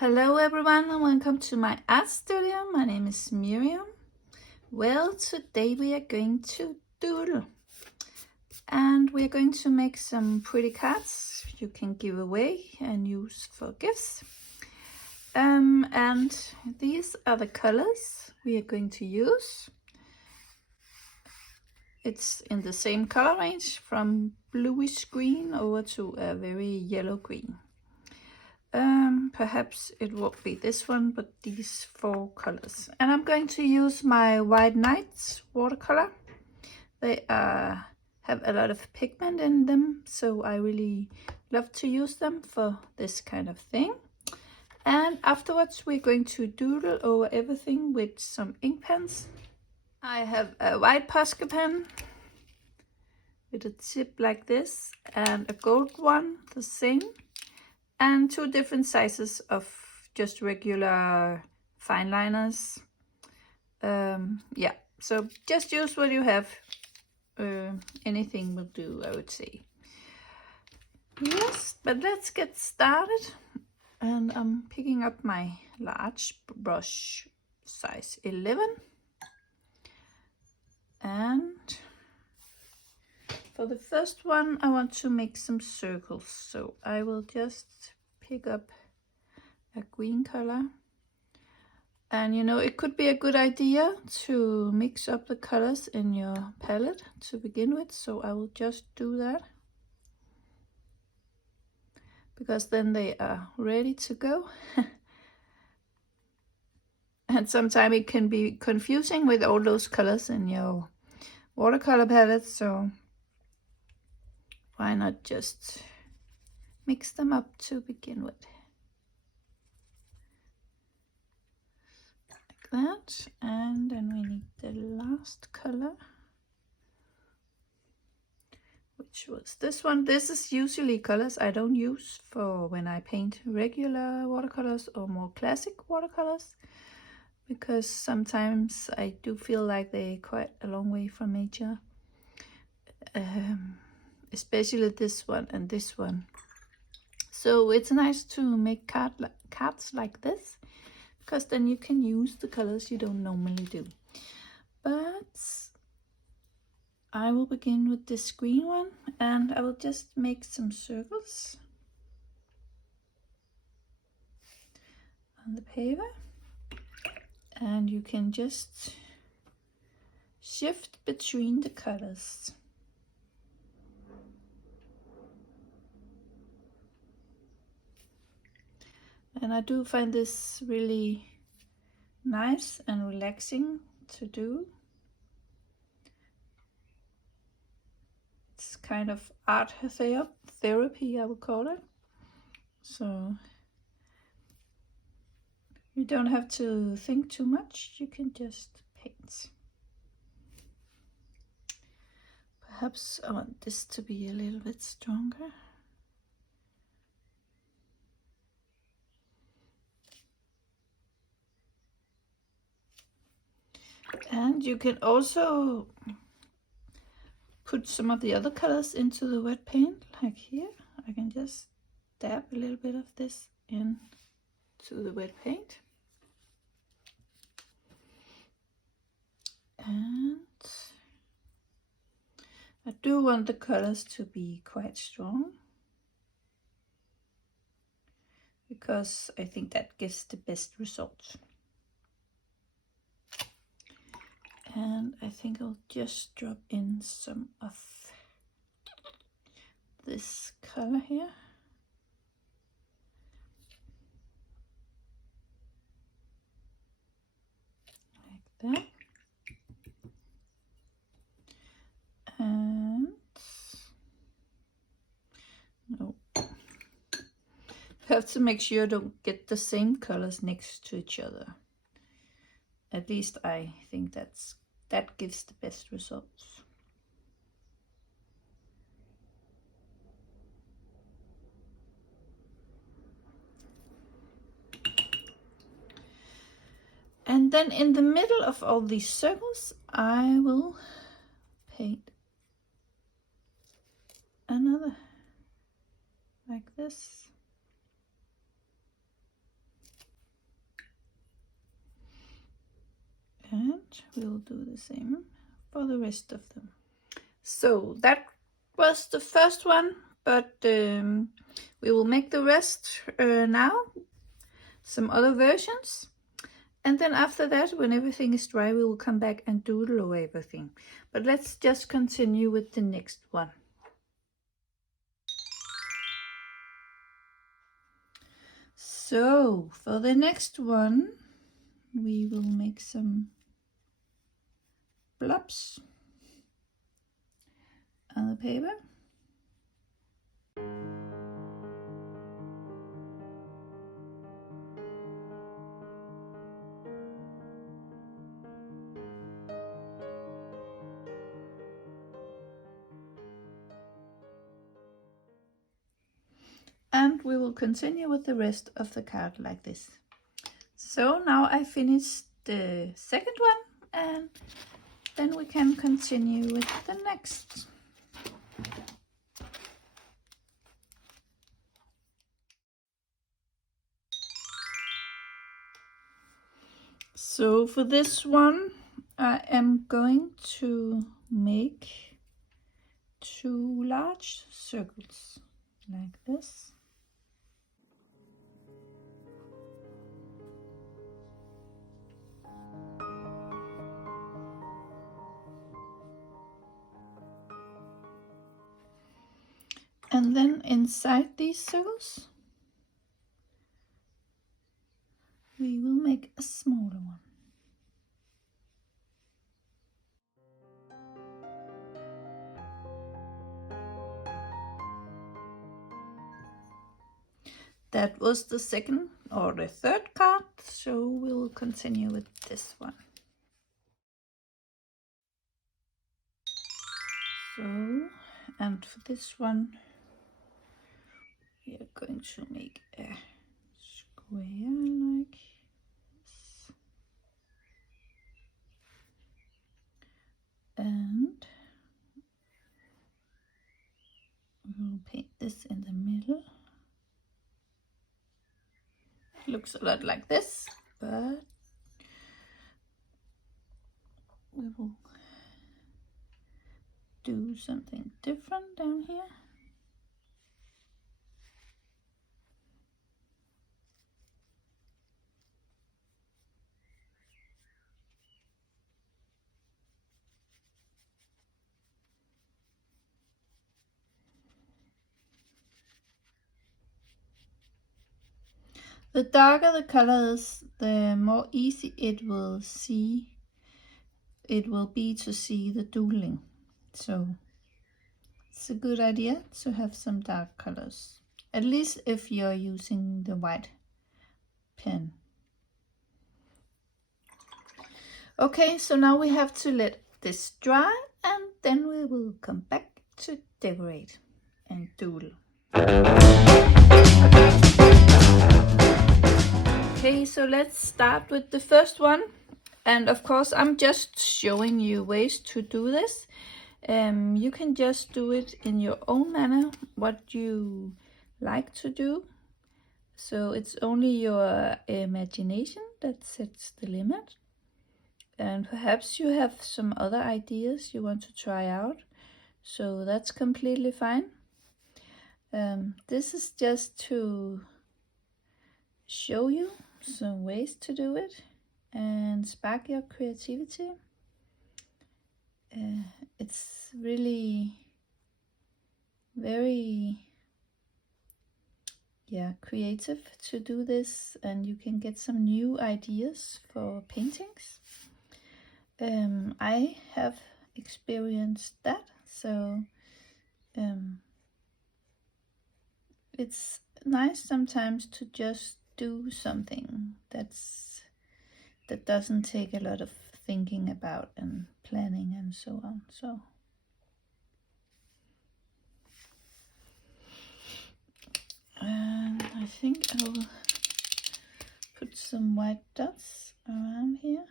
Hello everyone and welcome to my art studio. My name is Miriam. Well, today we are going to doodle and we are going to make some pretty cards you can give away and use for gifts. And these are the colors we are going to use. It's in the same color range from bluish green over to a very yellow green. Perhaps it won't be this one, but these four colors. And I'm going to use my White Nights watercolor. They have a lot of pigment in them, so I really love to use them for this kind of thing. And afterwards we're going to doodle over everything with some ink pens. I have a white Posca pen with a tip like this and a gold one, the same. And two different sizes of just regular fine liners. Yeah, so just use what you have. Anything will do, I would say. Yes, but let's get started. And I'm picking up my large brush, size 11. And for the first one, I want to make some circles. So I will just pick up a green color. And you know, it could be a good idea to mix up the colors in your palette to begin with. So I will just do that, because then they are ready to go. And sometimes it can be confusing with all those colors in your watercolor palette. So why not just mix them up to begin with. Like that. And then we need the last color, which was this one. This is usually colors I don't use for when I paint regular watercolors or more classic watercolors, because sometimes I do feel like they're quite a long way from nature. Especially this one and this one. So it's nice to make cards like this, because then you can use the colors you don't normally do. But I will begin with this green one, and I will just make some circles on the paper. And you can just shift between the colors. And I do find this really nice and relaxing to do. It's kind of art therapy, I would call it. So you don't have to think too much, you can just paint. Perhaps I want this to be a little bit stronger. And you can also put some of the other colors into the wet paint, like here. I can just dab a little bit of this into the wet paint. And I do want the colors to be quite strong, because I think that gives the best results. And I think I'll just drop in some of this color here. Like that. And no, you have to make sure you don't get the same colors next to each other. At least I think that gives the best results. And then in the middle of all these circles, I will paint another like this. And we'll do the same for the rest of them. So that was the first one, but we will make the rest now, some other versions. And then after that, when everything is dry, we will come back and doodle over everything. But let's just continue with the next one. So for the next one, we will make some blobs on the paper. And we will continue with the rest of the card like this. So now I finished the second one, and then we can continue with the next. So for this one, I am going to make 2 large circles like this. And then inside these circles, we will make a smaller one. That was the second or the third card, so we'll continue with this one. So, and for this one, we are going to make a square like this. And we'll paint this in the middle. Looks a lot like this, but we will do something different down here. The darker the color is, the more easy it will be to see the doodling. So it's a good idea to have some dark colors, at least if you're using the white pen. Okay, so now we have to let this dry, and then we will come back to decorate and doodle. Okay, so let's start with the first one. And of course, I'm just showing you ways to do this. You can just do it in your own manner, what you like to do. So it's only your imagination that sets the limit. And perhaps you have some other ideas you want to try out. So that's completely fine. This is just to show you some ways to do it and spark your creativity. It's really very creative to do this, and you can get some new ideas for paintings. I have experienced that, so it's nice sometimes to just do something that doesn't take a lot of thinking about and planning and so on. So I think I will put some white dots around here.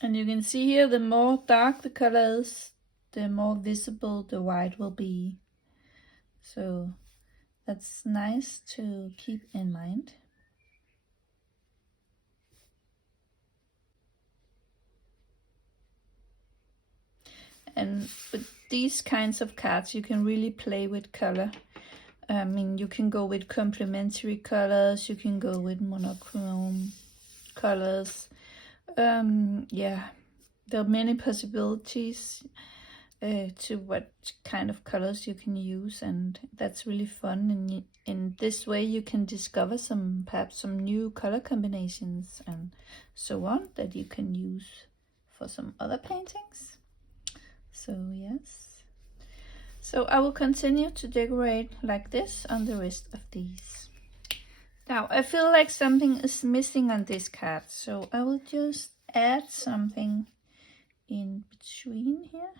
And you can see here, the more dark the color is, the more visible the white will be. So that's nice to keep in mind. And with these kinds of cards, you can really play with color. I mean, you can go with complementary colors, you can go with monochrome colors. Yeah, there are many possibilities to what kind of colors you can use, and that's really fun. And in this way you can discover perhaps some new color combinations and so on that you can use for some other paintings. So yes, so I will continue to decorate like this on the rest of these. Now I feel like something is missing on this card, so I will just add something in between here.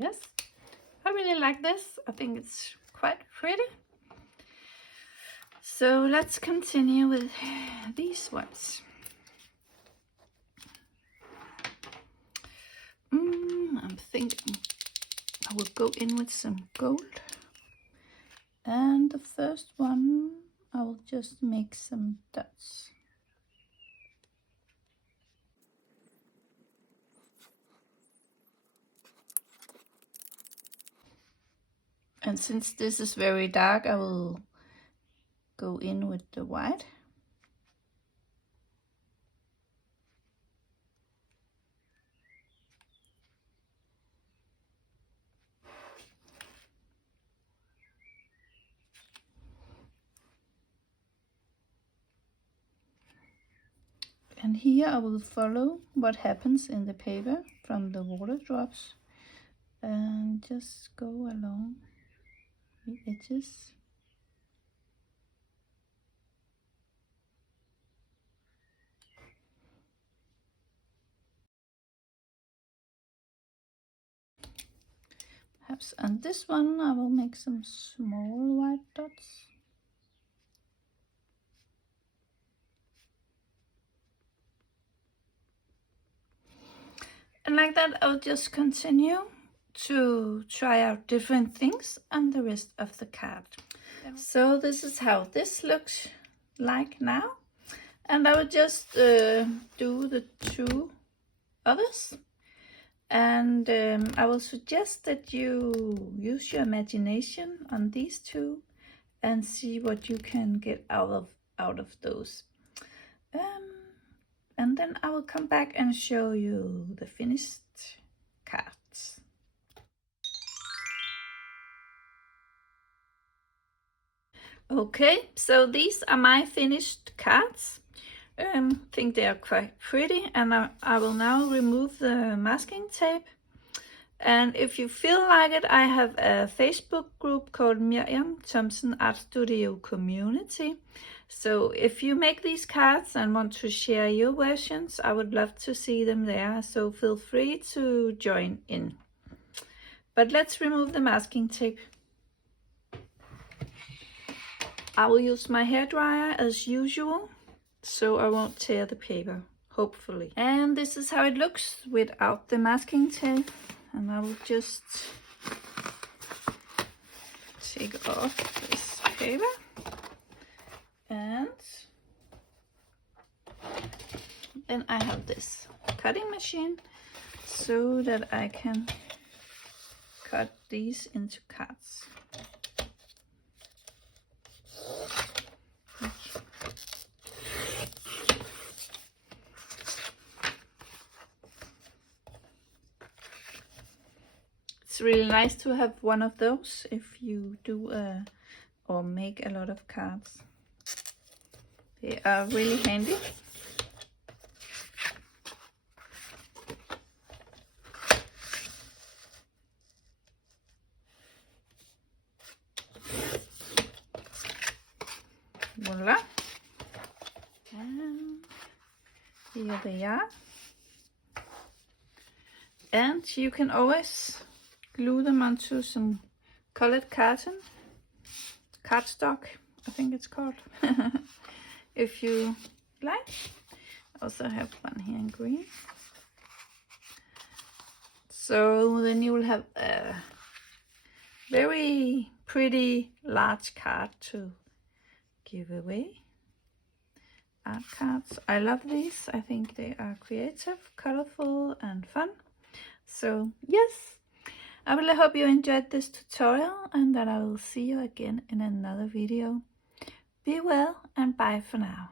Yes, I really like this. I think it's quite pretty. So let's continue with these ones. I'm thinking I will go in with some gold. And the first one, I will just make some dots. And since this is very dark, I will go in with the white. And here I will follow what happens in the paper from the water drops and just go along the edges. Perhaps on this one I will make some small white dots. And like that I'll just continue to try out different things on the rest of the card. So this is how this looks like now. And I will just do the two others. And I will suggest that you use your imagination on these two and see what you can get out of those. And then I will come back and show you the finished cards. Okay, so these are my finished cards. I think they are quite pretty, and I will now remove the masking tape. And if you feel like it, I have a Facebook group called Miriam Thompson Art Studio Community. So if you make these cards and want to share your versions, I would love to see them there. So feel free to join in. But let's remove the masking tape. I will use my hairdryer as usual, so I won't tear the paper, hopefully. And this is how it looks without the masking tape. And I will just take off this paper. And then I have this cutting machine so that I can cut these into cards. It's really nice to have one of those if you do or make a lot of cards. They are really handy. Voila. And here they are. And you can always glue them onto some colored cardstock. I think it's called. If you like. I also have one here in green. So then you will have a very pretty large card to give away. Art cards. I love these. I think they are creative, colorful and fun. So yes, I really hope you enjoyed this tutorial and that I will see you again in another video. Be well and bye for now.